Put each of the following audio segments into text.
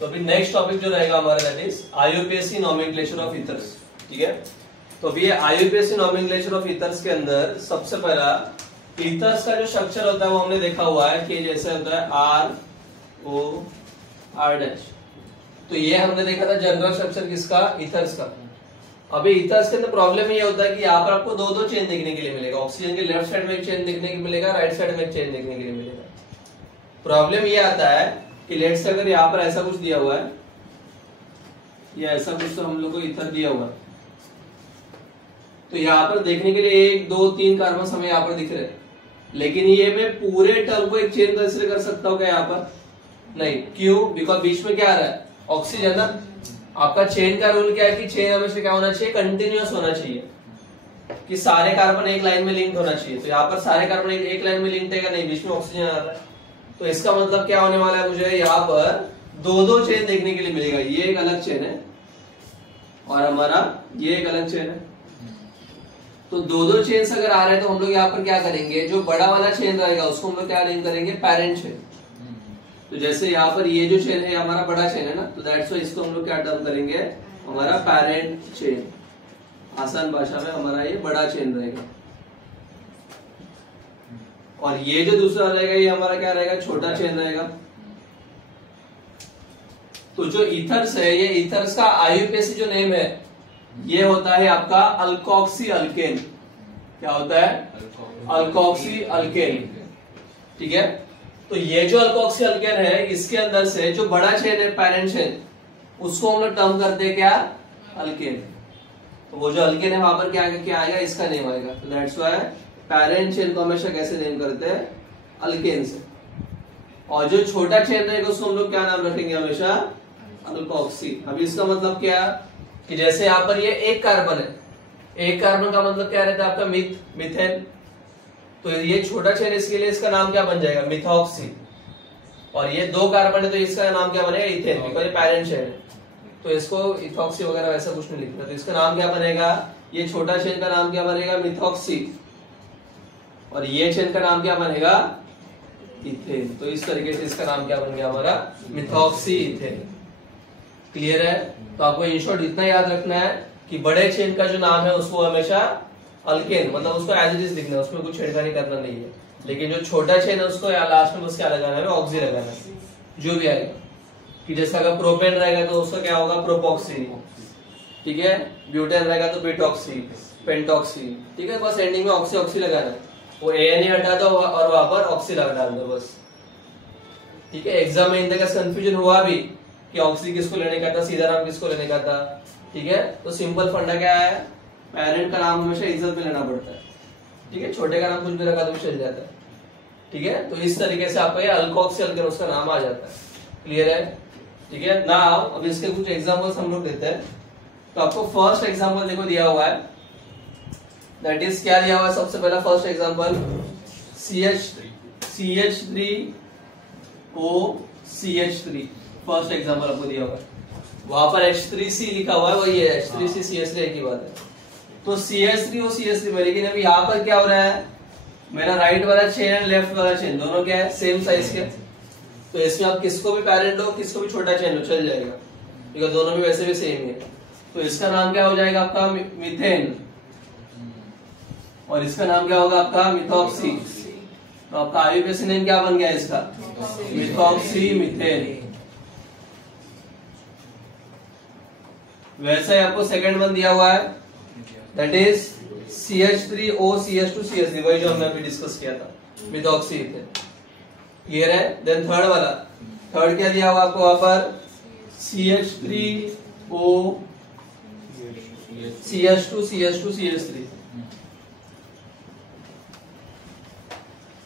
तो अभी next topic जो रहेगा हमारा that is IUPAC nomenclature of ethers. ठीक है, तो अभी आईयूपीएसी नॉमेनक्लेचर ऑफ ईथर्स के अंदर सबसे पहला ईथर्स का जो स्ट्रक्चर होता है वो हमने देखा हुआ है कि जैसे होता है आर ओ आर डैश। तो ये हमने देखा था जनरल स्ट्रक्चर किसका, ईथर्स का। अभी ईथर्स के अंदर प्रॉब्लम ये होता है कि यहाँ पर आपको दो दो चेन देखने के लिए मिलेगा। ऑक्सीजन के लेफ्ट साइड में एक चेन देखने के लिए मिलेगा, राइट साइड में एक चेन देखने के लिए मिलेगा। प्रॉब्लम ये आता है कि लेट्स से अगर यहाँ पर ऐसा कुछ दिया हुआ है या ऐसा कुछ तो हम लोग को ईथर दिया हुआ है, तो यहाँ पर देखने के लिए 1 2 3 कार्बन हमें यहाँ पर दिख रहे हैं, लेकिन ये मैं पूरे टर्म को एक चेन कंसीडर कर सकता हूँ क्या यहाँ पर? नहीं। क्यों? बिकॉज बीच में क्या आ रहा है, ऑक्सीजन ना। आपका चेन का रूल क्या है कि चेन हमेशा क्या होना चाहिए, कंटिन्यूअस होना चाहिए, कि सारे कार्बन एक लाइन में लिंक होना चाहिए। तो यहाँ पर सारे कार्बन एक लाइन में लिंक है, नहीं, बीच में ऑक्सीजन आ रहा है। तो इसका मतलब क्या होने वाला है, मुझे यहाँ पर दो दो चेन देखने के लिए मिलेगा। ये एक अलग चेन है और हमारा ये एक अलग चेन है। तो दो दो चेन्स अगर आ रहे हैं तो हम लोग यहाँ पर क्या करेंगे, जो बड़ा वाला चेन रहेगा उसको हम लोग क्या लिंक करेंगे, पैरेंट चेन। तो जैसे यहाँ पर ये जो चेन है हमारा बड़ा चेन है ना, तो दैट्स व्हाई इसको हम लोग क्या टर्म करेंगे, हमारा पैरेंट चेन। आसान भाषा में हमारा ये बड़ा चेन रहेगा। और ये जो दूसरा रहेगा ये हमारा क्या रहेगा, छोटा चेन रहेगा। तो जो ईथर्स है, ये ईथर्स का आईयूपीएसी जो नेम है ये होता है आपका अल्कोक्सी अल्केन। क्या होता है? Alkoxy alkane. ठीक है, तो ये जो अल्कोक्सी अल्केन है इसके अंदर से जो बड़ा चेन है पैरेंट चेन, उसको हम लोग टर्म करते हैं क्या, अल्केन। तो वो जो अल्केन है वहां पर क्या आएगा, इसका नेम आएगा। तो दैट्स व्हाई पैरेंट चेन को हमेशा कैसे नेम करते हैं, अल्केन से। और जो छोटा चेन रहेगा उसको हम लोग क्या नाम रखेंगे, हमेशा अल्कोक्सी। अभी इसका मतलब क्या कि जैसे यहाँ पर ये एक कार्बन है, एक कार्बन का मतलब क्या रहता है आपका, मिथेन। तो ये छोटा चेन इसके लिए इसका नाम क्या बन जाएगा, मिथॉक्सी। और ये दो कार्बन है तो इसका नाम क्या बनेगा, इथेन, बिकॉज ये पैरेंट चेन है। तो इसको इथॉक्सी वगैरह वैसा कुछ नहीं लिखना। तो इसका नाम क्या बनेगा, ये छोटा चेन का नाम क्या बनेगा, मिथॉक्सी। और ये चेन का नाम क्या बनेगा, इथेन। तो इस तरीके से इसका नाम क्या बन गया हमारा, मिथॉक्सी इथेन। क्लियर है? तो आपको इन शॉर्ट इतना याद रखना है कि बड़े चेन का जो नाम है उसको हमेशा अल्केन, मतलब उसको एज इट इज लिखना है, उसमें कुछ छेड़खानी करना नहीं है। लेकिन जो छोटा चेन है उसको लास्ट में बस क्या लगाना है, ऑक्सी लगाना है, जो भी आएगा। कि जैसा अगर प्रोपेन रहेगा तो उसका क्या होगा, प्रोपॉक्सी। ठीक है, ब्यूटेन रहेगा तो ब्यूटॉक्सी, पेंटॉक्सी। ठीक है, बस एंडिंग में ऑक्सी ऑक्सी लगाना है। वो एन हटा दो और वहां पर ऑक्सी लगा डाल दो बस। ठीक है, एग्जाम में इनका कंफ्यूजन हुआ भी कि ऑक्सी किसको लेने का था, सीधा नाम किसको लेने का था। ठीक है, तो सिंपल फंडा क्या है, पेरेंट का नाम हमेशा इज्जत में लेना पड़ता है। ठीक है, छोटे का नाम कुछ भी रखा तो भी चल जाता है। ठीक है, तो इस तरीके से आपका ये अल्कोक्सी अल्केन उसका नाम आ जाता है। क्लियर है? ठीक है ना। अब इसके कुछ एग्जांपल्स हम लोग देते हैं। तो आपको फर्स्ट एग्जांपल देखो दिया हुआ है, दैट इज क्या दिया हुआ है, सबसे पहला first example CH3OCH3। First example आपको दिया हुआ है, वहां पर H3C लिखा हुआ है, वही है H3C CH3 एक ही बात है। तो CH3OCH3 में, लेकिन अभी यहाँ पर क्या हो रहा है, मेरा राइट वाला चेन एंड लेफ्ट वाला चेन दोनों क्या है, सेम साइज के। तो इसमें आप किसको भी पैरेंट लो, किसको भी छोटा चेन लो, चल जाएगा, क्योंकि दोनों भी वैसे भी सेम ही है। तो इसका नाम क्या हो जाएगा आपका, मीथेन। और इसका नाम क्या होगा आपका, मिथॉक्सी। तो आपका आईयूपीएसी नेम क्या बन गया इसका, मिथॉक्सी मीथेन। वैसे ही आपको सेकंड वन दिया हुआ है, दैट इज CH3OCH2CH3, वही जो हमने अभी डिस्कस किया था, मिथॉक्सी इथेन। क्लियर है? देन थर्ड वाला, थर्ड क्या दिया हुआ आपको वहां पर, CH3OCH2CH3।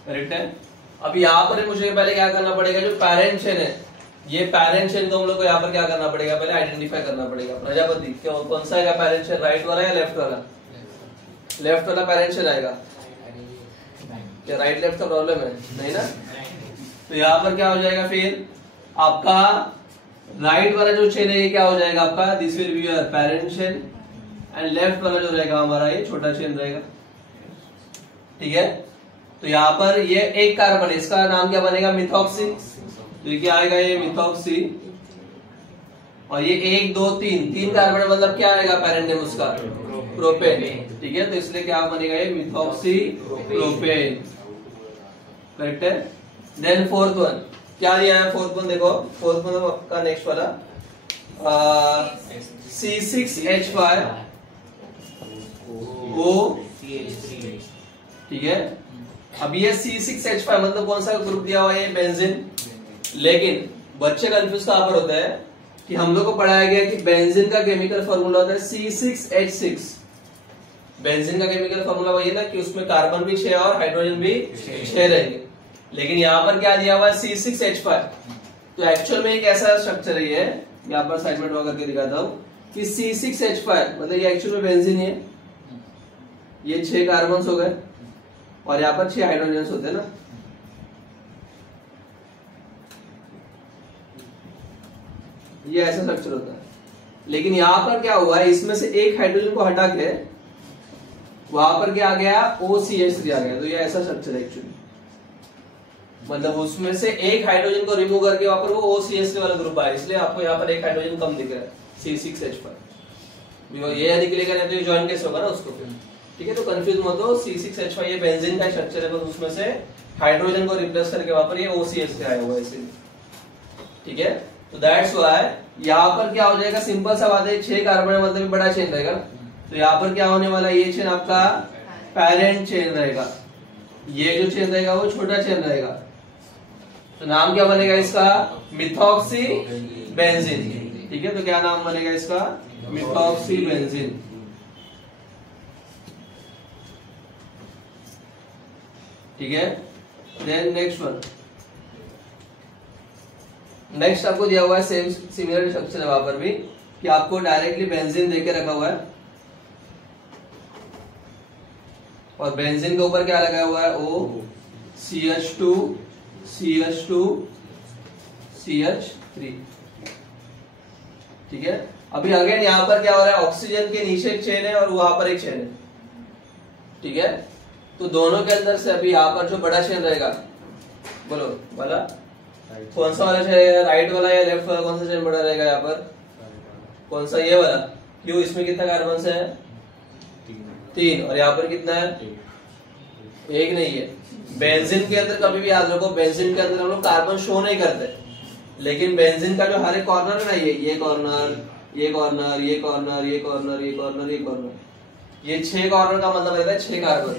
करेक्ट है? अब यहाँ पर मुझे पहले क्या करना पड़ेगा, जो पैरेंट चेन है, ये पैरेंट चेन को हम लोग को यहाँ पर क्या करना पड़ेगा, पहले आइडेंटिफाई करना पड़ेगा। प्रजापति कौन सा है पैरेंट चेन, राइट वाला या लेफ्ट वाला? लेफ्ट वाला पैरेंट चेन आएगा क्या, राइट लेफ्ट का प्रॉब्लम है नहीं ना। तो यहाँ पर क्या हो जाएगा फिर आपका राइट वाला जो चेन है ये क्या हो जाएगा आपका, this will be your parent chain, and left वाला जो रहेगा हमारा ये छोटा चेन रहेगा। ठीक है, तो यहाँ पर ये एक कार्बन, इसका नाम क्या बनेगा, मिथॉक्सी। तो ये क्या आएगा, ये मिथॉक्सी, और ये 1 2 3 कार्बन मतलब क्या आएगा पैरेंट नेम उसका, प्रोपेन। ठीक है, तो इसलिए क्या बनेगा, ये मिथॉक्सी प्रोपेन। करेक्ट है। देन फोर्थ वन क्या दिया है, फोर्थ वन देखो, फोर्थ वन का नेक्स्ट वाला C6H5O। ठीक है, अब ये C6H5 मतलब कौन सा ग्रुप दिया हुआ है, बेंजीन। लेकिन बच्चे कंफ्यूज कहां पर होते हैं कि हम लोग को पढ़ाया गया कि बेंजीन का केमिकल फॉर्मूला होता है C6H6। बेंजीन का केमिकल फॉर्मूला वही है ना कि उसमें कार्बन भी 6 और हाइड्रोजन भी 6 रहेंगे। लेकिन यहाँ पर क्या दिया हुआ है, C6H5। तो एक्चुअल में एक ऐसा स्ट्रक्चर है, ये यहाँ पर साइड में ड्रॉ करके दिखाता हूँ कि C6H5 मतलब ये एक्चुअल में बेंजीन है। ये 6 कार्बन हो गए और यहाँ पर 6 हाइड्रोजन होते हैं ना। ये ऐसा स्ट्रक्चर होता है। लेकिन यहाँ पर क्या हुआ है, इसमें से एक हाइड्रोजन को हटा के वहां पर क्या आ गया, OCH3 आ गया। तो ये ऐसा स्ट्रक्चर है एक्चुअली, मतलब उसमें से एक हाइड्रोजन को रिमूव करके वहां पर वो OCH3 वाला ग्रुप आया, इसलिए आपको यहाँ पर एक हाइड्रोजन कम दिख रहा है C6H5। ये यदि निकलेगा नहीं तो ये जॉइन केस होगा ना उसको। ठीक है, तो कंफ्यूज मत हो, C6H5 ये बेंजीन का स्ट्रक्चर है, बस उसमें से हाइड्रोजन को रिप्लेस करके वहां पर ये OCH3 आया हुआ है इसीलिए। ठीक है, तो दैट्स व्हाई यहाँ पर क्या हो जाएगा, सिंपल सा बात है, 6 कार्बन मतलब बड़ा चेन रहेगा। तो यहाँ पर क्या होने वाला है, ये चेन आपका पैरेंट चेन रहेगा, ये जो चेन रहेगा वो छोटा चेन रहेगा। तो नाम क्या बनेगा इसका, मिथॉक्सी बेंजीन। ठीक है, तो क्या नाम बनेगा इसका, मिथॉक्सी बेंजीन। ठीक है, देन नेक्स्ट वन, नेक्स्ट आपको दिया हुआ है सेम सिमिलर स्ट्रक्चर है वहां पर भी कि आपको डायरेक्टली बेंजीन देके रखा हुआ है और बेंजीन के ऊपर क्या लगा हुआ है, OCH2 CH2 CH3। ठीक है, अभी अगेन यहाँ पर क्या हो रहा है, ऑक्सीजन के नीचे एक चेन है और वहां पर एक चेन है। ठीक है, तो दोनों के अंदर से अभी यहाँ पर जो बड़ा चेन रहेगा, बोलो वाला कौन सा वाला चेन, राइट वाला या लेफ्ट वाला, कौन सा चेन बड़ा रहेगा यहाँ पर, कौन सा, ये वाला। क्यों, इसमें कितना कार्बन है, 3, और यहाँ पर कितना है, 1 नहीं है। बेंजीन के अंदर कभी भी याद रखो, बेंजीन के अंदर हम लोग कार्बन शो नहीं करते, लेकिन बेंजीन का जो हर एक कॉर्नर है ना, ये कॉर्नर, ये कॉर्नर, ये कॉर्नर, ये कॉर्नर, ये कॉर्नर, ये कॉर्नर, ये 6 कॉर्नर का मतलब रहता है 6 कार्बन।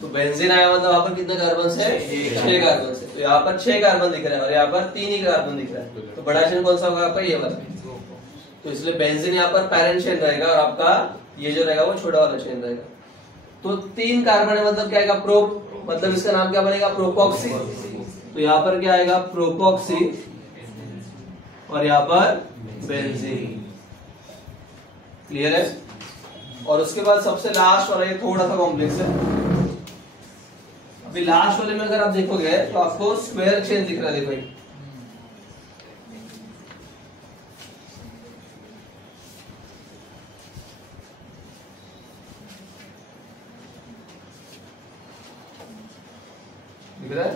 तो बेंजीन आया मतलब वहां पर कितने कार्बन है, 6 कार्बन है। तो यहाँ पर 6 कार्बन दिख रहा है और यहाँ पर 3 ही कार्बन दिख रहा है। तो बड़ा चेन कौन सा होगा आपका, ये वाला। तो इसलिए बेंजीन यहाँ पर पैरेंट चेन रहेगा और आपका ये जो रहेगा वो छोटा वाला चेन रहेगा। तो 3 कार्बन है मतलब क्या आएगा, प्रोप, मतलब इसका नाम क्या बनेगा, प्रोपॉक्सी। तो यहाँ पर क्या आएगा, प्रोपॉक्सी, और यहाँ पर बेंजीन। क्लियर है। और उसके बाद सबसे लास्ट वाला ये थोड़ा सा कॉम्प्लेक्स है। अभी लास्ट वाले में अगर आप देखोगे तो आपको स्क्वायर चेन दिख रहा है, देखो दिख रहा है।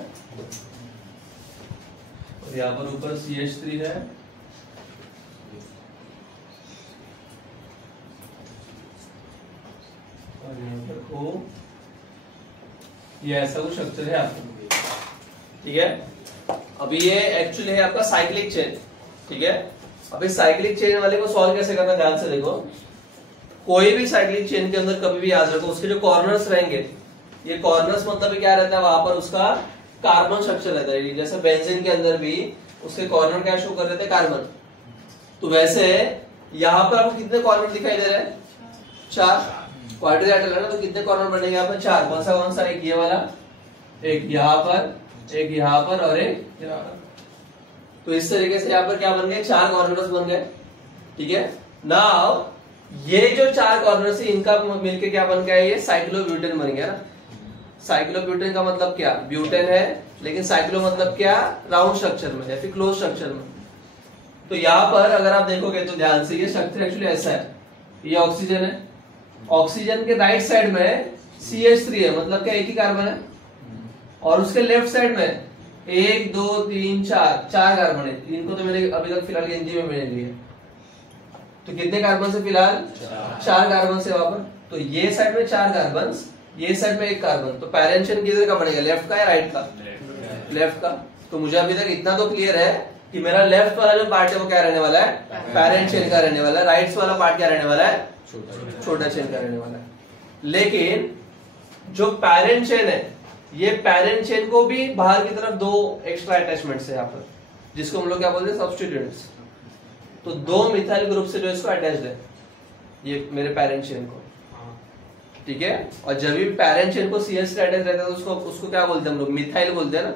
और यहाँ पर ऊपर CH3 है, और यहाँ पर O, ये ऐसा कुछ स्ट्रक्चर है आपका। ठीक है, अभी ये एक्चुअली है आपका साइक्लिक चेन। ठीक है, अभी साइक्लिक चेन वाले को सॉल्व कैसे करना, ध्यान से देखो। कोई भी साइक्लिक चेन के अंदर कभी भी याद रखो, उसके जो कॉर्नर्स रहेंगे, ये कॉर्नर्स मतलब क्या रहता है, वहां पर उसका कार्बन स्ट्रक्चर रहता है। जैसे बेंजीन के अंदर भी उसके कॉर्नर क्या शो कर रहे थे, कार्बन। तो वैसे यहाँ पर आपको कितने कॉर्नर दिखाई दे रहे हैं, 4। क्वाड्रिलेटरल है ना, तो कितने कॉर्नर बनेंगे यहाँ पर, 4। कौन सा, एक ये वाला, एक यहाँ पर, एक यहाँ पर और एक यहाँ पर। तो इस तरीके से यहाँ पर क्या बन गए, 4 कॉर्नर्स बन गए। ठीक है, नाउ ये जो 4 कॉर्नर्स है इनका मिलके क्या बन गया, ये साइक्लोब्यूटेन बन गया ना। साइक्लोब्यूटेन का मतलब क्या, ब्यूटेन है, लेकिन साइक्लो मतलब क्या, राउंड स्ट्रक्चर में या फिर क्लोज स्ट्रक्चर में। तो यहाँ पर अगर आप देखोगे तो ध्यान से, ये स्ट्रक्चर एक्चुअली ऐसा है, ये ऑक्सीजन है, ऑक्सीजन के राइट साइड में CH3 है, मतलब क्या, एक ही कार्बन है, और उसके लेफ्ट साइड में 1 2 3 4 4 कार्बन है। इनको तो मैंने अभी तक फिलहाल गिनती में मैंने लिए। तो कितने कार्बन से फिलहाल 4 कार्बन से वहां पर। तो ये साइड में 4 कार्बन, ये साइड में 1 कार्बन। तो पैरेंट चेन किधर का बनेगा, लेफ्ट का या राइट का? लेफ्ट का। तो मुझे अभी तक इतना तो क्लियर है कि मेरा लेफ्ट वाला जो पार्ट है वो क्या रहने वाला है, पैरेंट चेन का रहने वाला है। राइट वाला पार्ट क्या रहने वाला है, छोटा चेन का रहने वाला है। लेकिन जो पैरेंट चेन है, ये पैरेंट चेन को भी बाहर की तरफ 2 एक्स्ट्रा अटैचमेंट्स है यहाँ पर, जिसको हम लोग क्या बोलते हैं, सब्स्टिट्यूएंट्स। तो 2 मिथाइल ग्रुप से जो इसको अटैच्ड है, ये मेरे पैरेंट चेन को, ठीक है। और जब भी पैरेंट चेन को CH से अटैच रहता है तो उसको क्या बोलते हैं हम लोग, मिथाइल बोलते हैं ना।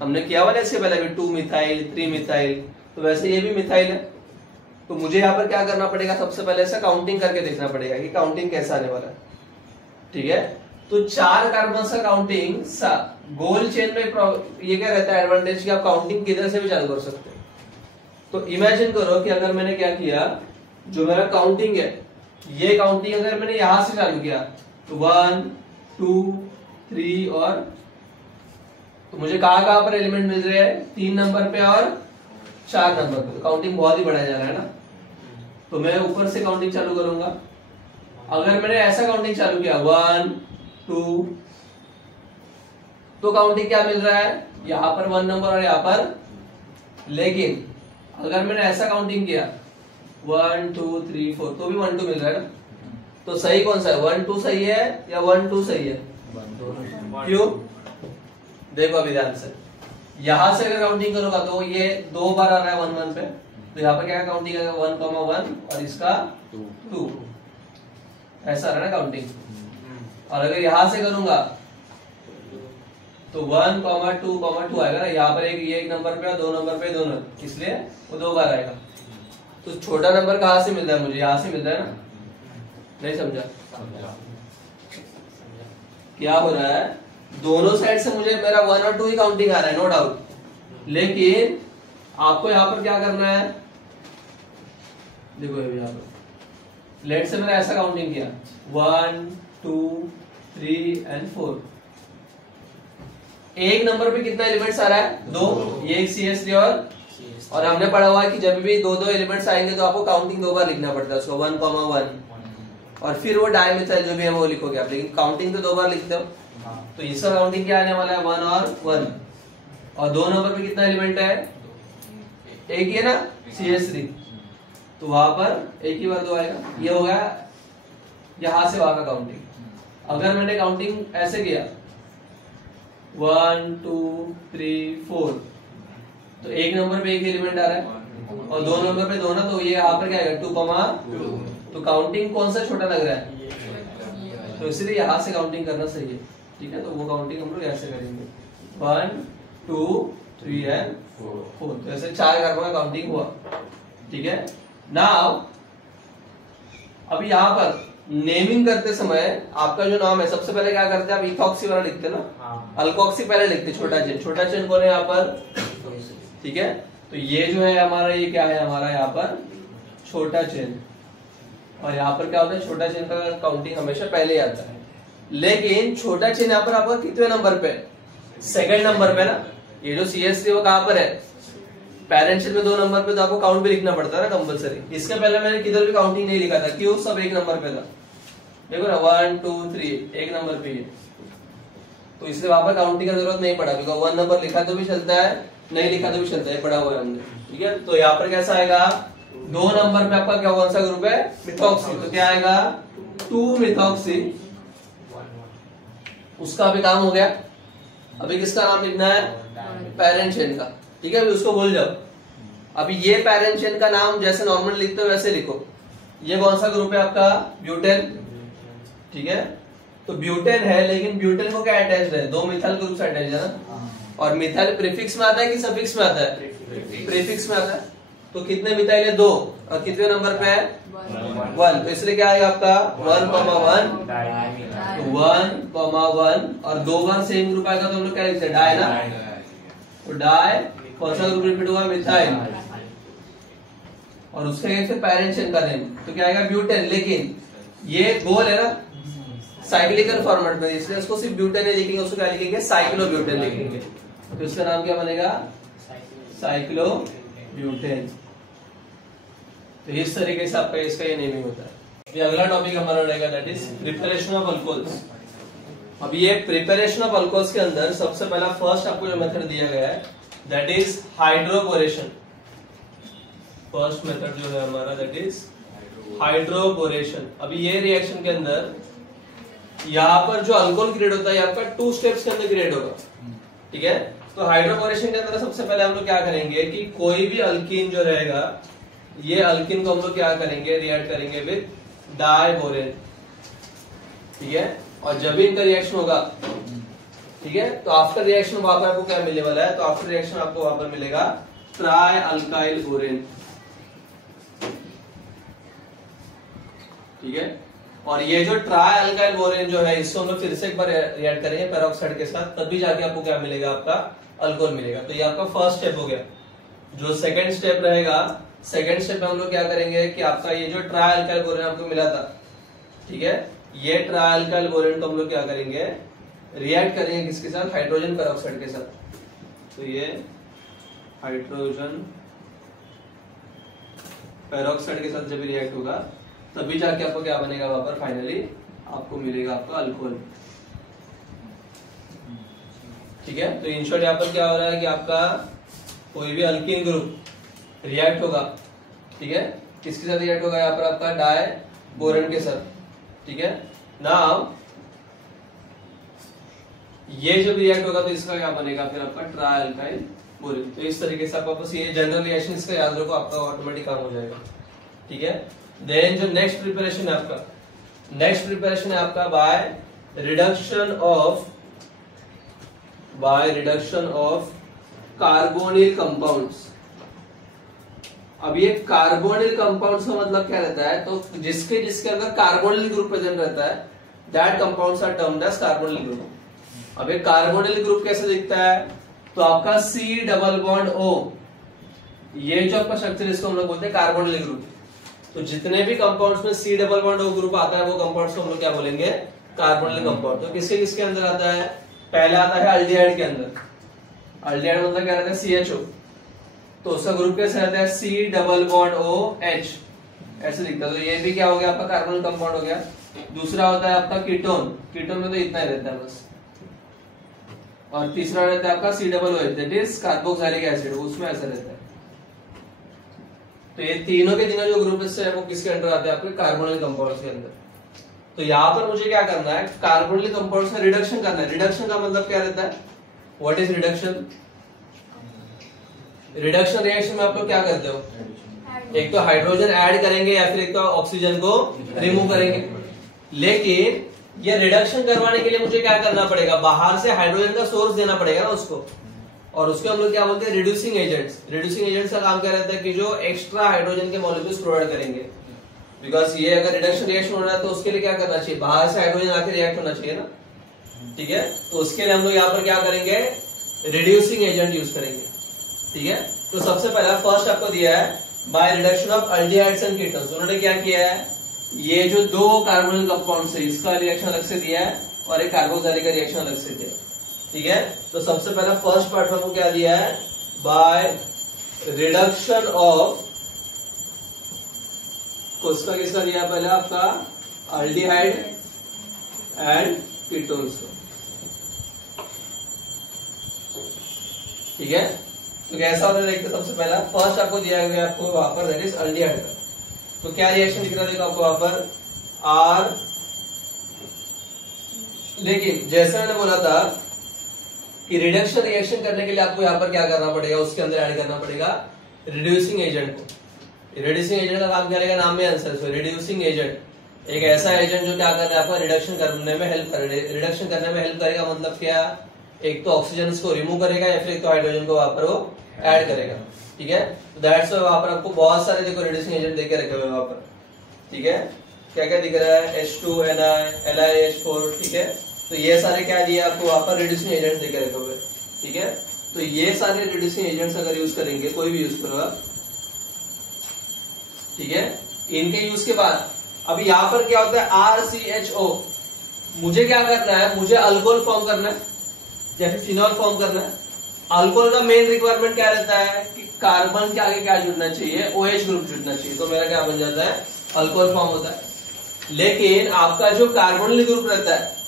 हमने किया हुआ ना इसके पहले भी 2 मिथाइल 3 मिथाइल। तो वैसे ये भी मिथाइल है। तो मुझे यहाँ पर क्या करना पड़ेगा, सबसे पहले ऐसा काउंटिंग करके देखना पड़ेगा कि काउंटिंग कैसा आने वाला है, ठीक है। तो 4 कार्बन का काउंटिंग गोल चेन में ये क्या रहता है एडवांटेज कि आप काउंटिंग किधर से भी चालू कर सकते हो। तो इमेजिन करो कि अगर मैंने क्या किया, जो मेरा काउंटिंग है, ये काउंटिंग अगर मैंने यहां से चालू किया तो 1 2 3 और तो मुझे कहां पर एलिमेंट मिल रहे हैं, 3 नंबर पे और 4 नंबर पे। तो काउंटिंग बहुत ही बढ़ा जा रहा है ना। तो मैं ऊपर से काउंटिंग चालू करूंगा। अगर मैंने ऐसा काउंटिंग चालू किया 1 2, तो काउंटिंग क्या मिल रहा है, यहां पर 1 नंबर और यहां पर। लेकिन अगर मैंने ऐसा काउंटिंग किया 1 2 3 4, तो भी 1 2 मिल रहा है ना। तो सही कौन सा है, 1 2 सही है या 1 2 सही है? क्यों? देखो अभी ध्यान से, यहां से अगर काउंटिंग करूंगा तो ये 2 बार आ रहा है 1 1 पे। तो यहाँ पर क्या काउंटिंग है, 1 1 और इसका 2, ऐसा आ रहा है ना काउंटिंग। और अगर यहां से करूंगा तो 1 2 2 आएगा ना। यहाँ पर ये 1 नंबर पे और 2 नंबर पे दोनों, इसलिए वो 2 बार आएगा। तो छोटा नंबर कहां से मिलता है मुझे, यहां से मिलता है ना। नहीं समझा? क्या हो रहा है, दोनों साइड से मुझे मेरा 1 और 2 ही काउंटिंग आ रहा है, नो डाउट। लेकिन आपको यहाँ पर क्या करना है, देखो यहाँ पर लेट से मैंने ऐसा काउंटिंग किया 1 2 3 एंड 4। एक नंबर पे कितना एलिमेंट्स आ रहा है, 2। ये एक CH3 और हमने पढ़ा हुआ है कि जब भी 2 एलिमेंट्स आएंगे तो आपको काउंटिंग 2 बार लिखना पड़ता है उसको, 1 1 और फिर वो डाइमिथाइल जो भी है वो लिखोगे आप। लेकिन काउंटिंग तो 2 बार लिखते हो। तो इसका काउंटिंग क्या आने वाला है, 1 और 1। और 2 नंबर पे कितना एलिमेंट है, एक ही है ना, CH3। तो वहां पर एक ही बार 2 आएगा। ये हो गया यहां से वहां का काउंटिंग। अगर मैंने काउंटिंग ऐसे किया 1 2 3 4, तो एक नंबर पे एक एलिमेंट आ रहा है और 2 नंबर पे 2 ना। तो ये यहाँ पर क्या आएगा 2 तो काउंटिंग कौन सा छोटा लग रहा है, तो इसलिए यहां से काउंटिंग करना सही है, ठीक है। तो वो काउंटिंग हम लोग ऐसे करेंगे 1 2 3 एंड 4। तो ऐसे 4 कार्बन का काउंटिंग हुआ, ठीक है। नाउ अभी यहाँ पर नेमिंग करते समय आपका जो नाम है, सबसे पहले क्या करते हैं आप, इथॉक्सी वाला लिखते ना, अल्कोक्सी पहले लिखते, छोटा चेन कौन है यहाँ पर, ठीक है। तो ये जो है हमारा, ये क्या है हमारा यहाँ पर छोटा चेन। और यहाँ पर क्या होता है, छोटा चेन का काउंटिंग हमेशा पहले ही आता है। लेकिन छोटा चेन यहाँ पर आपका कितने नंबर पे, सेकंड नंबर पे ना। ये जो CH3 वो कहाँ पर है, पैरेंट चेन में 2 नंबर पे। तो आपको काउंट भी लिखना पड़ता है ना कंपलसरी। इसके पहले मैंने किधर भी काउंटिंग नहीं लिखा था, क्यों, सब 1 नंबर पे था। देखो ना 1 2 3 1 नंबर पे है, तो इसलिए वहां पर काउंटिंग की जरूरत नहीं पड़ा। बिकॉज 1 नंबर लिखा तो भी चलता है, नहीं लिखा तो भी चलता है, पढ़ा हुआ है हमने, ठीक है। तो यहाँ पर कैसा आएगा, 2 नंबर पे आपका क्या, कौन सा ग्रुप है, मिथॉक्सी। तो क्या आएगा 2 मिथॉक्सी। उसका भी काम हो गया। अभी किसका नाम लिखना है, पैरेंट चेन का, ठीक है। अभी उसको भूल जाओ। अभी ये पैरेंट चेन का नाम जैसे नॉर्मल लिखते हो वैसे लिखो। ये कौन सा ग्रुप है आपका, ब्यूटेन, ठीक है। तो ब्यूटेन है, लेकिन ब्यूटेन को क्या अटैच्ड है, 2 मिथाइल ग्रुप से अटैच्ड है ना। और मिथाइल प्रीफिक्स में आता है कि सफिक्स में आता है, प्रीफिक्स में आता है। तो कितने मिथाइल है, 2। और कितने नंबर पे है, 1। तो इसलिए क्या आएगा आपका 1 1 तो 1 1 और 2 बार सेम ग्रुप आएगा तो हम लोग क्या लिखते हैं, डाई ना। तो डाई कौन सा ग्रुप रिपीट हुआ, मिथाइल। और उसके फिर पैरेंट चेन का नेम तो क्या आएगा, ब्यूटेन। लेकिन ये गोल है ना साइक्लिकल फॉर्मेट में, इसलिए उसको सिर्फ ब्यूटेन नहीं लिखेंगे, उसको क्या लिखेंगे, साइक्लोब्यूटेन लिखेंगे। तो इसका नाम क्या बनेगा, साइक्लोब्यूटेन। तो इस तरीके से आपका इसका ये नेमिंग होता है। ये अगला टॉपिक हमारा रहेगा, that is preparation of alcohols. अब ये प्रिपरेशन ऑफ अल्कोहल्स के अंदर सबसे पहला फर्स्ट आपको जो मेथड दिया गया है that is hydroboration. First method जो है हमारा दैट इज हाइड्रोपोरेशन। अभी ये रिएक्शन के अंदर यहाँ पर जो अल्कोहल क्रिएट होता है आपका 2 स्टेप्स के अंदर क्रिएट होगा, ठीक है। तो हाइड्रोपोरेशन के अंदर सबसे पहले हम लोग क्या करेंगे कि कोई भी अल्कीन जो रहेगा, ये अल्कीन को हम लोग क्या करेंगे, रिएक्ट करेंगे विद डाइबोरेन, ठीक है। और जब भी इनका रिएक्शन होगा, ठीक है, तो आफ्टर रिएक्शन वहां पर आपको क्या मिलने वाला है, तो आफ्टर रिएक्शन आपको वहां पर मिलेगा ट्राई अल्काइल बोरेन, ठीक है। और ये जो ट्राई अल्काइल बोरेन जो है इसको हम लोग फिर से एक बार रिएक्ट करेंगे पेरोक्साइड के साथ, तभी जाके आपको क्या मिलेगा, आपका अल्कोहल मिलेगा। तो ये आपका फर्स्ट स्टेप हो गया। जो सेकंड स्टेप रहेगा, सेकंड स्टेप में हम लोग क्या करेंगे कि आपका ये जो ट्राई अल्काइल बोरेन आपको मिला था, ठीक है, ये ट्राई अल्काइल बोरेन को हम लोग क्या करेंगे, रिएक्ट करेंगे किसके साथ, हाइड्रोजन पेरोक्साइड के साथ। तो ये हाइड्रोजन पेरोक्साइड के साथ जब रिएक्ट होगा तभी जाके आपको क्या बनेगा, वहां पर फाइनली आपको मिलेगा आपका अल्कोहल, ठीक है। तो इन शॉर्ट यहाँ पर क्या हो रहा है कि आपका कोई भी अल्कीन ग्रुप रिएक्ट होगा, ठीक है, किसके साथ रिएक्ट होगा, यहाँ पर आपका डाई बोरेन के साथ, ठीक है। नाउ ये जब रिएक्ट होगा तो इसका क्या बनेगा फिर आपका ट्राई अल्काइल बोरेन। तो इस तरीके से आपका बस ये जनरल रिएक्शन इसका याद रखो, आपका ऑटोमेटिक काम हो जाएगा, ठीक है। देन जो नेक्स्ट प्रिपरेशन है आपका, नेक्स्ट प्रिपरेशन है आपका by reduction of carbonyl compounds. अब ये कार्बोनिल कंपाउंड्स का मतलब क्या रहता है, तो जिसके अंदर कार्बोनिल ग्रुप प्रेजेंट रहता है that compounds are termed as carbonyl group. अब ये कार्बोनिल ग्रुप कैसे दिखता है, तो आपका C डबल बॉन्ड O, ये जो आपका स्ट्रक्चर इसको हम लोग बोलते हैं कार्बोनिल ग्रुप। तो जितने भी कंपाउंड्स में C double bond O group आता है वो कंपाउंड्स को हम लोग क्या बोलेंगे, कार्बोनिल कंपाउंड। तो किसके किसके अंदर आता है, पहला आता है अल्डिहाइड के अंदर। अल्डिहाइड मतलब क्या रहता है, CHO, तो उसका ग्रुप कैसे रहता है, C डबल बॉन्ड OH, ऐसे दिखता है। तो ये भी क्या हो गया, आपका कार्बोनिल कंपाउंड हो गया। दूसरा होता है आपका कीटोन, कीटोन में तो इतना ही रहता है बस। और तीसरा रहता है आपका C double OH, that is carboxylic acid, उसमें ऐसा रहता है। तो ये तीनों के तीनों जो ग्रुप है वो किसके अंदर आते हैं, आपके कार्बोनिल कंपाउंड्स के अंदर। तो यहाँ पर मुझे क्या करना है, कार्बोनिल कंपाउंड्स में रिडक्शन करना है। रिडक्शन का मतलब क्या रहता है, what is reduction? Reduction reaction में आप लोग क्या करते हो, एक तो हाइड्रोजन ऐड करेंगे या फिर एक तो ऑक्सीजन को रिमूव करेंगे। लेकिन ये रिडक्शन करवाने के लिए मुझे क्या करना पड़ेगा, बाहर से हाइड्रोजन का सोर्स देना पड़ेगा ना उसको, और उसको हम लोग क्या बोलते हैं, रिड्यूसिंग एजेंट्स। रिड्यूसिंग एजेंट्स का काम क्या रहता है कि जो एक्स्ट्रा हाइड्रोजन के मॉलिक्यूल्स प्रोवाइड करेंगे। बिकॉज ये अगर रिडक्शन रिएक्शन हो रहा है तो उसके लिए क्या करना चाहिए, बाहर से हाइड्रोजन आके रिएक्ट होना चाहिए ना, ठीक है। तो उसके लिए हम लोग यहाँ पर क्या करेंगे, रिड्यूसिंग एजेंट यूज करेंगे, ठीक है। तो सबसे पहला फर्स्ट आपको दिया है by reduction of aldehydes and ketones. उन्होंने क्या किया है, ये जो दो कार्बोनिल कंपाउंड्स है इसका रिएक्शन अलग से दिया है और एक कार्बोक्सिलिक का रिएक्शन अलग से दिया, ठीक है। तो सबसे पहला फर्स्ट पार्ट में क्या दिया है, बाय रिडक्शन ऑफ, किसका किसका दिया पहले आपका अल्डिहाइड एंड कीटोन्स को, ठीक है। तो कैसा होता है देखते, सबसे पहला फर्स्ट आपको दिया गया आपको वहां पर दैट इज अल्डिहाइड का। तो क्या रिएक्शन दिख रहा है आपको वहां पर आर, लेकिन जैसे मैंने बोला था कि रिडक्शन रिएक्शन करने के लिए आपको यहाँ पर क्या करना पड़ेगा, उसके अंदर ऐड करना पड़ेगा रिड्यूसिंग एजेंट को। रिड्यूसिंग एजेंट का काम क्या रहेगा, नाम में आंसर है। रिड्यूसिंग एजेंट एक ऐसा एजेंट जो क्या कर रहा है, आपको रिडक्शन करने में हेल्प करेगा। रिडक्शन करने में हेल्प करेगा मतलब क्या, एक तो ऑक्सीजन को रिमूव करेगा या फिर एक तो हाइड्रोजन को वहां पर वो ऐड करेगा, ठीक है। तो दैट्स व्हाई वहां पर आपको बहुत सारे देखो रिड्यूसिंग एजेंट देके रखे हुए वहां पर, ठीक है। क्या क्या दिख रहा है, H2Ni LiH4, ठीक है। तो ये सारे क्या दिए आपको वहां पर रिड्यूसिंग एजेंट्स देके रखे हुए, ठीक है। तो ये सारे रिड्यूसिंग एजेंट्स अगर यूज करेंगे, कोई भी यूज करो आप, ठीक है। इनके यूज के बाद अभी यहाँ पर क्या होता है RCHO, मुझे क्या करना है, मुझे अल्कोहल फॉर्म करना है या फिर फिनॉल फॉर्म करना है, अल्कोहल का मेन रिक्वायरमेंट क्या रहता है कि कार्बन के आगे क्या जुड़ना चाहिए, OH ग्रुप जुड़ना चाहिए, तो मेरा क्या बन जाता है, अल्कोहल फॉर्म होता है। लेकिन आपका जो कार्बोनिल ग्रुप रहता है,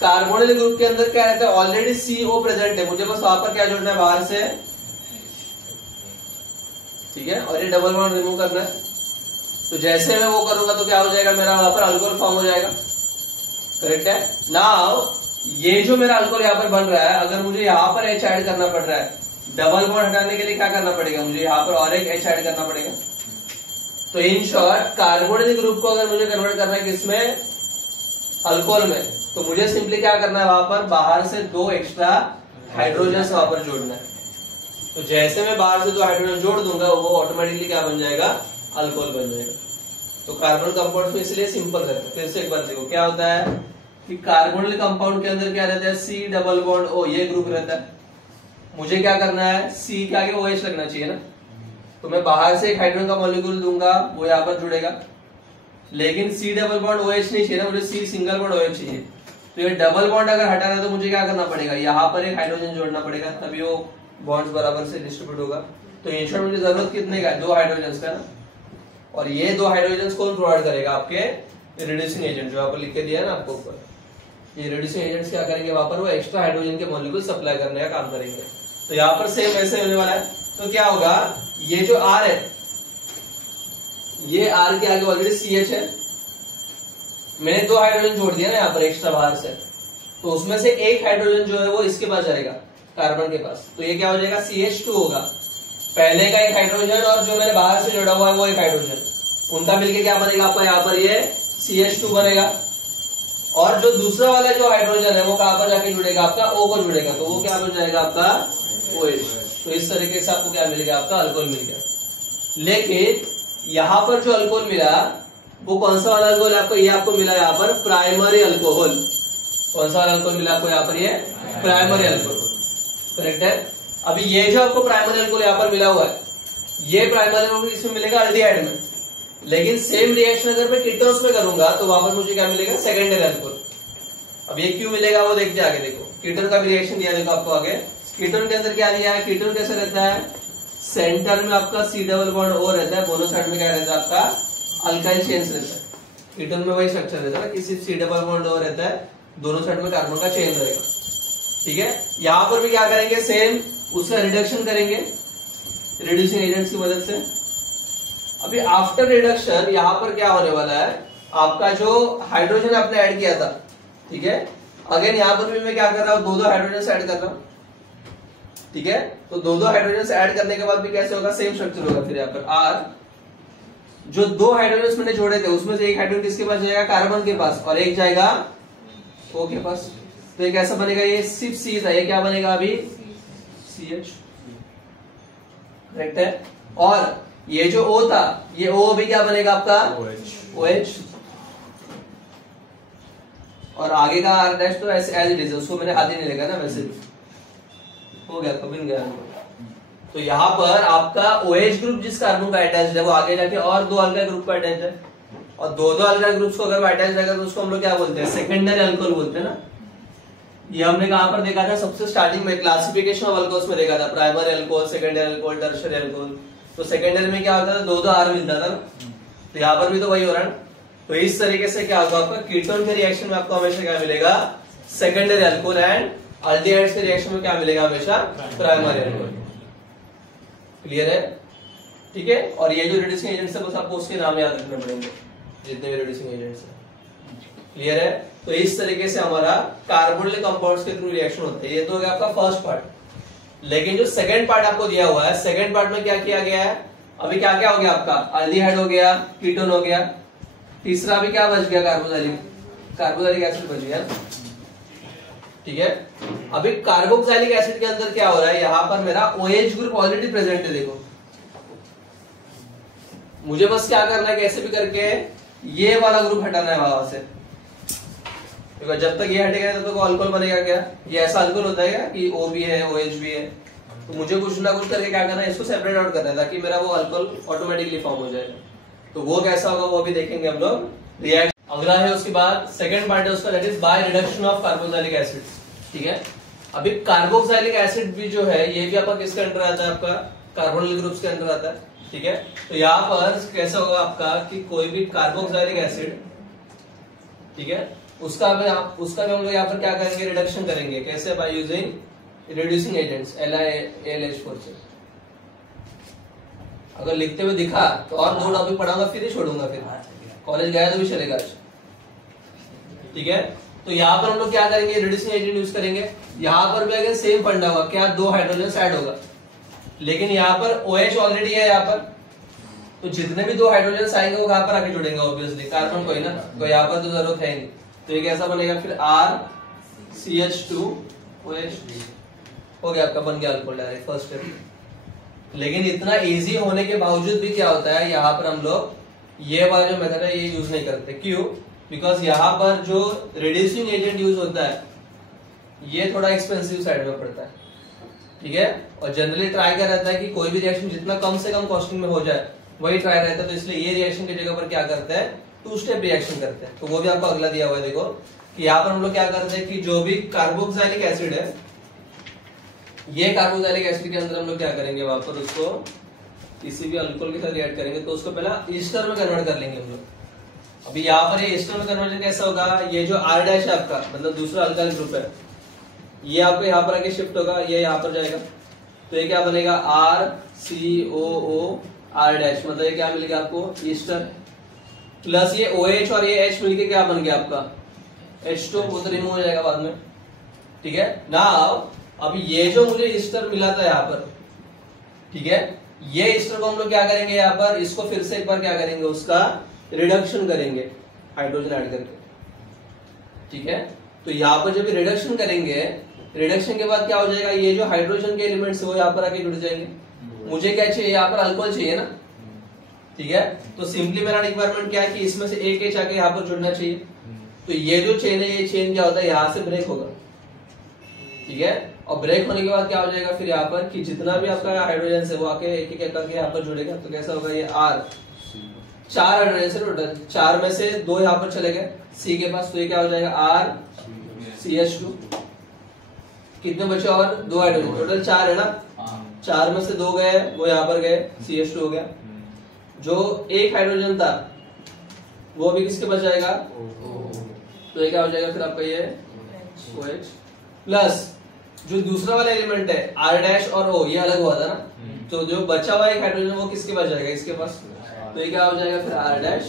कार्बोनिल ग्रुप के अंदर क्या रहता है, ऑलरेडी CO प्रेजेंट है, मुझे बस वहां पर क्या जोड़ना है बाहर से, ठीक है, और ये डबल बॉन्ड रिमूव करना है। तो जैसे मैं वो करूंगा तो क्या हो जाएगा, मेरा वहां पर अल्कोहल फॉर्म हो जाएगा, करेक्ट है। नाउ ये जो मेरा अल्कोहल यहाँ पर बन रहा है, अगर मुझे यहाँ पर H ऐड करना पड़ रहा है, डबल बॉन्ड हटाने के लिए क्या करना पड़ेगा, मुझे यहाँ पर और एक H ऐड करना पड़ेगा। तो इन शॉर्ट कार्बोनिल ग्रुप को अगर मुझे कन्वर्ट करना है किसमें, अल्कोहल में, तो मुझे सिंपली क्या करना है, वहां पर बाहर से 2 एक्स्ट्रा हाइड्रोजन वहां पर जोड़ना है। तो जैसे मैं बाहर से 2 हाइड्रोजन जोड़ दूंगा, वो ऑटोमेटिकली क्या बन जाएगा, अल्कोहल बन जाएगा। तो कार्बन कंपाउंड में इसलिए सिंपल रहता है। फिर से एक बार देखो क्या होता है कि कार्बोनिल कंपाउंड के अंदर क्या रहता है, C डबल बॉन्ड O, ये ग्रुप रहता है। मुझे क्या करना है, C के आगे OH लगना चाहिए ना, तो मैं बाहर से एक हाइड्रोजन का मॉलिक्यूल दूंगा, वो यहाँ पर जुड़ेगा। लेकिन C डबल बॉन्ड OH नहीं चाहिए ना, मुझे C सिंगल बॉन्ड OH चाहिए। तो ये डबल बॉन्ड अगर हटाना है तो मुझे क्या करना पड़ेगा, यहाँ पर एक हाइड्रोजन जोड़ना पड़ेगा, तभी वो बॉन्ड्स बराबर से डिस्ट्रीब्यूट होगा। तो इन शॉर्ट मुझे जरूरत कितने का है, 2 हाइड्रोजन का ना, और ये 2 हाइड्रोजन कौन प्रोवाइड करेगा, आपके रिड्यूसिंग एजेंट, जो आपको लिख के दिया है ना आपको ऊपर। ये रिड्यूसिंग एजेंट्स क्या करेंगे, वहां पर वो एक्स्ट्रा हाइड्रोजन के मॉलिक्यूल सप्लाई करने का काम करेंगे। तो यहाँ पर सेम वैसे होने वाला है। तो क्या होगा, ये जो R है, ये R के आगे ऑलरेडी CH है, मैंने 2 हाइड्रोजन जोड़ दिया ना यहाँ पर एक्स्ट्रा बाहर से, तो उसमें से एक हाइड्रोजन जो है वो इसके पास जाएगा, कार्बन के पास। तो ये क्या हो जाएगा, CH2 होगा, पहले का एक हाइड्रोजन और जो मैंने बाहर से जोड़ा हुआ है वो एक हाइड्रोजन, उनका मिलके क्या बनेगा आपका, यहाँ पर ये CH2 बनेगा। और जो दूसरा वाला जो हाइड्रोजन है वो कहां पर जाके जुड़ेगा, आपका O को जुड़ेगा, तो वो क्या बन जाएगा आपका OH। तो इस तरीके से आपको क्या मिल गया, आपका अल्कोहल मिल गया। लेकिन यहाँ पर जो अल्कोहल मिला वो कौन सा वाला अल्कोहल आपको, ये आपको मिला यहाँ पर प्राइमरी अल्कोहल। कौन सा वाला अल्कोहल मिला आपको यहाँ पर, ये प्राइमरी अल्कोहल, करेक्ट है। अभी ये जो आपको प्राइमरी अल्कोहल यहाँ पर मिला हुआ है, ये प्राइमरी अल्कोहल इसमें मिलेगा अल्डिहाइड में। लेकिन सेम रिएक्शन अगर मैं कीटोन्स में करूंगा तो वहां पर मुझे क्या मिलेगा, सेकेंडरी अल्कोहल। अब ये क्यों मिलेगा वो देखते आगे, देखो कीटोन का भी रिएक्शन दिया, देखो आपको आगे कीटोन के अंदर क्या दिया है, कीटोन कैसे रहता है, सेंटर में आपका C डबल बॉन्ड O रहता है, दोनों साइड में क्या रहता है आपका अल्काइल चेन्स रहता है। कीटोन में वही स्ट्रक्चर रहता है ना, किसी C डबल बॉन्ड O रहता है, दोनों साइड में कार्बन का चेन रहेगा, ठीक है। यहां पर भी क्या करेंगे, सेम उसका रिडक्शन करेंगे रिड्यूसिंग एजेंट्स की मदद से। अभी आफ्टर रिडक्शन यहाँ पर क्या होने वाला है, आपका जो हाइड्रोजन आपने ऐड किया था, ठीक है, अगेन यहाँ पर भी मैं क्या कर रहा हूँ, 2 हाइड्रोजन ऐड कर रहा हूँ, ठीक है। तो 2 हाइड्रोजन ऐड करने के बाद भी कैसे होगा, सेम स्ट्रक्चर होगा। फिर यहाँ पर R, जो 2 हाइड्रोजन मैंने जोड़े थे उसमें से एक हाइड्रोजन किसके पास जाएगा, कार्बन के पास, और एक जाएगा O के पास। तो ये कैसा बनेगा, ये सिर्फ C था, ये क्या बनेगा अभी CH, करेक्ट है। और ये जो O था, ये O भी क्या बनेगा आपका OH। और आगे का R डैश तो ऐसे एज इट इज, उसको मैंने हाथ ही नहीं लगा ना, वैसे भी हो गया, कभी नहीं गया। तो यहाँ पर आपका OH ग्रुप जिस कार्बन का अटैच है वो आगे जाके और 2 अल्काइल ग्रुप का अटैच है, और 2 अल्काइल ग्रुप्स को अगर अटैच रहेगा तो उसको हम लोग क्या बोलते हैं, सेकेंडरी अल्कोहल बोलते हैं ना। ये हमने कहां पर देखा था, सबसे स्टार्टिंग में क्लासिफिकेशन ऑफ अल्कोहल्स में देखा था, primary alcohol, secondary alcohol, tertiary alcohol. तो सेकेंडरी में क्या होता था, 2 R मिलता था ना, तो यहाँ पर भी तो वही हो रहा है। तो इस तरीके से क्या होगा, आपका कीटोन के रिएक्शन में आपको हमेशा क्या मिलेगा, सेकेंडरी अल्कोहल, एंड अल्डिहाइड्स के रिएक्शन में क्या मिलेगा, हमेशा प्राइमरी अल्कोहल। क्लियर है, ठीक है। और ये जो रिड्यूसिंग एजेंट्स है बस आपको उसके नाम याद रखने पड़ेंगे, जितने भी रिड्यूसिंग एजेंट्स है। क्लियर है। तो इस तरीके से हमारा कार्बोनिल कंपाउंड्स के थ्रू रिएक्शन होते हैं। ये तो हो गया आपका फर्स्ट पार्ट। लेकिन जो सेकंड पार्ट आपको दिया हुआ है, सेकंड पार्ट में क्या किया गया है, अभी क्या क्या हो गया आपका, अल्डिहाइड हो गया, कीटोन हो गया, तीसरा अभी क्या बच गया, कार्बोक्सिलिक एसिड बच गया, ठीक है। अभी कार्बोक्सिलिक एसिड के अंदर क्या हो रहा है, यहां पर मेरा OH ग्रुप ऑलरेडी प्रेजेंट है। देखो मुझे बस क्या करना है, कैसे भी करके ये वाला ग्रुप हटाना है वहां से, क्योंकि जब तक ये हटेगा तब तक अल्कोहल बनेगा क्या, ये ऐसा अल्कोहल होता है क्या कि O भी है OH भी है। तो मुझे कुछ ना कुछ करके क्या करना है, इसको सेपरेट आउट करना है ताकि मेरा वो अल्कोहल ऑटोमेटिकली फॉर्म हो जाए। तो वो कैसा होगा वो भी देखेंगे हम लोग। रिएक्ट अगला है उसके बाद सेकंड पार्ट है उसका, that is by reduction of carboxylic acid, ठीक है। अभी कार्बोक्सिलिक एसिड भी जो है ये भी आपका किसके अंडर आता है, आपका कार्बोनिल ग्रुप्स के अंदर आता है। ठीक है, तो यहाँ पर कैसा होगा आपका कि कोई भी कार्बोक्सिलिक एसिड, ठीक है, उसका भी हम लोग यहाँ पर क्या करेंगे, रिडक्शन करेंगे। कैसे? By using reducing agents LiAlH4 से। अगर लिखते हुए दिखा तो और 2 टॉपिक पढ़ाऊंगा, फिर ही छोड़ूंगा, फिर कॉलेज गया तो भी चलेगा आज। ठीक है, तो यहाँ पर हम लोग क्या करेंगे, रिड्यूसिंग एजेंट यूज करेंगे। यहाँ पर भी अगर सेम फंडा होगा, क्या 2 हाइड्रोजन ऐड होगा, लेकिन यहाँ पर OH ऑलरेडी है यहाँ पर, तो जितने भी 2 हाइड्रोजन आएंगे वो कहां पर आके जुड़ेंगे, ऑब्वियसली कार्बन को ही ना, तो यहाँ पर तो जरूरत है नहीं। तो ये कैसा बनेगा फिर RCH2OH हो गया आपका, बन गया अल्कोहल डायरेक्ट फर्स्ट स्टेप। लेकिन इतना इजी होने के बावजूद भी क्या होता है, यहाँ पर हम लोग ये वाला जो मेथड है ये यूज नहीं करते। क्यों? बिकॉज यहाँ पर जो रिड्यूसिंग एजेंट यूज होता है ये थोड़ा एक्सपेंसिव साइड में पड़ता है। ठीक है, और जनरली ट्राई क्या रहता है कि कोई भी रिएक्शन जितना कम से कम कॉस्टिंग में हो जाए वही ट्राई रहता है। तो इसलिए ये रिएक्शन की जगह पर क्या करते हैं, 2 स्टेप रिएक्शन करते हैं। तो वो भी आपको अगला दिया हुआ है, देखो कि यहाँ पर हम लोग क्या करते हैं कि जो भी कार्बोक्सिलिक एसिड है, ये कार्बोक्सिलिक एसिड के अंदर हम लोग क्या करेंगे, वहां पर उसको किसी भी अल्कोहल के साथ रिएक्ट करेंगे तो उसको पहला ईस्टर में कन्वर्ट कर लेंगे हम लोग। अभी यहाँ पर ये ईस्टर में कन्वर्जन कैसा होगा, ये जो R डैश है आपका, मतलब दूसरा अल्काइल ग्रुप है, ये आपको यहाँ पर आके शिफ्ट होगा, ये यहाँ पर जाएगा, तो ये क्या बनेगा RCOOR डैश, मतलब ये क्या मिलेगा आपको, ईस्टर, प्लस ये OH और ये H मिलके क्या बन गया आपका H2, वो तो रिमूव हो जाएगा बाद में। ठीक है, नाउ अभी ये जो मुझे ईस्टर मिला था यहाँ पर, ठीक है, ये ईस्टर को हम लोग क्या करेंगे, यहाँ पर इसको फिर से एक बार क्या करेंगे, उसका रिडक्शन करेंगे हाइड्रोजन ऐड करके। ठीक है, तो यहाँ पर जब रिडक्शन करेंगे, रिडक्शन के बाद क्या हो जाएगा, ये जो हाइड्रोजन के एलिमेंट्स वो यहाँ पर आके जुड़ जाएंगे। मुझे क्या चाहिए, यहाँ पर अल्कोहल चाहिए ना। ठीक है, तो सिंपली मेरा रिक्वायरमेंट क्या है कि इसमें से एक H आके यहाँ पर जुड़ना चाहिए। तो ये जो चेन है, ये चेन क्या होता है, यहाँ से ब्रेक होगा। ठीक है, और ब्रेक होने के बाद क्या हो जाएगा फिर यहाँ पर कि जितना भी आपका हाइड्रोजन है वो आके एक एक करके यहाँ पर जुड़ेगा। तो कैसा होगा, ये R 4 हाइड्रोजन से टोटल, 4 में से 2 यहाँ पर चले गए C के पास, तो ये क्या हो जाएगा RCH2। कितने बचे और 2 हाइड्रोजन, टोटल 4 है ना, 4 में से 2 गए, वो यहाँ पर गए, CH2 हो गया। जो एक हाइड्रोजन था वो भी किसके बच जाएगा, तो ये क्या हो जाएगा फिर आपका ये OH, प्लस जो दूसरा वाला एलिमेंट है R डैश और O, ये अलग हुआ था ना, तो जो बचा हुआ एक हाइड्रोजन वो किसके पास जाएगा, इसके पास, तो ये क्या हो जाएगा फिर R डैश।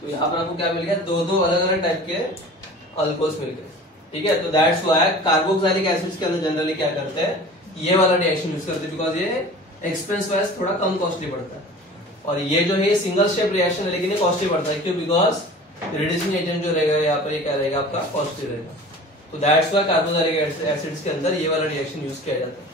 तो यहाँ पर आपको क्या मिल गया, 2 अलग अलग टाइप के अल्कोहल्स मिल गए। ठीक है, तो दैट्स व्हाई कार्बोक्सिलिक एसिड्स के अंदर जनरली क्या करते हैं, ये वाला रिएक्शन यूज करते हैं, बिकॉज ये एक्सपेंस वाइज थोड़ा कम कॉस्टली पड़ता है। और ये जो है सिंगल स्टेप रिएक्शन है, लेकिन ये कॉस्टली पड़ता है। क्यों? बिकॉज रिड्यूसिंग एजेंट जो रहेगा यहाँ पर ये क्या रहेगा आपका, कॉस्टली रहेगा। तो दैट्स व्हाई कार्बोक्सिलिक एसिड्स के अंदर ये वाला रिएक्शन यूज किया जाता है।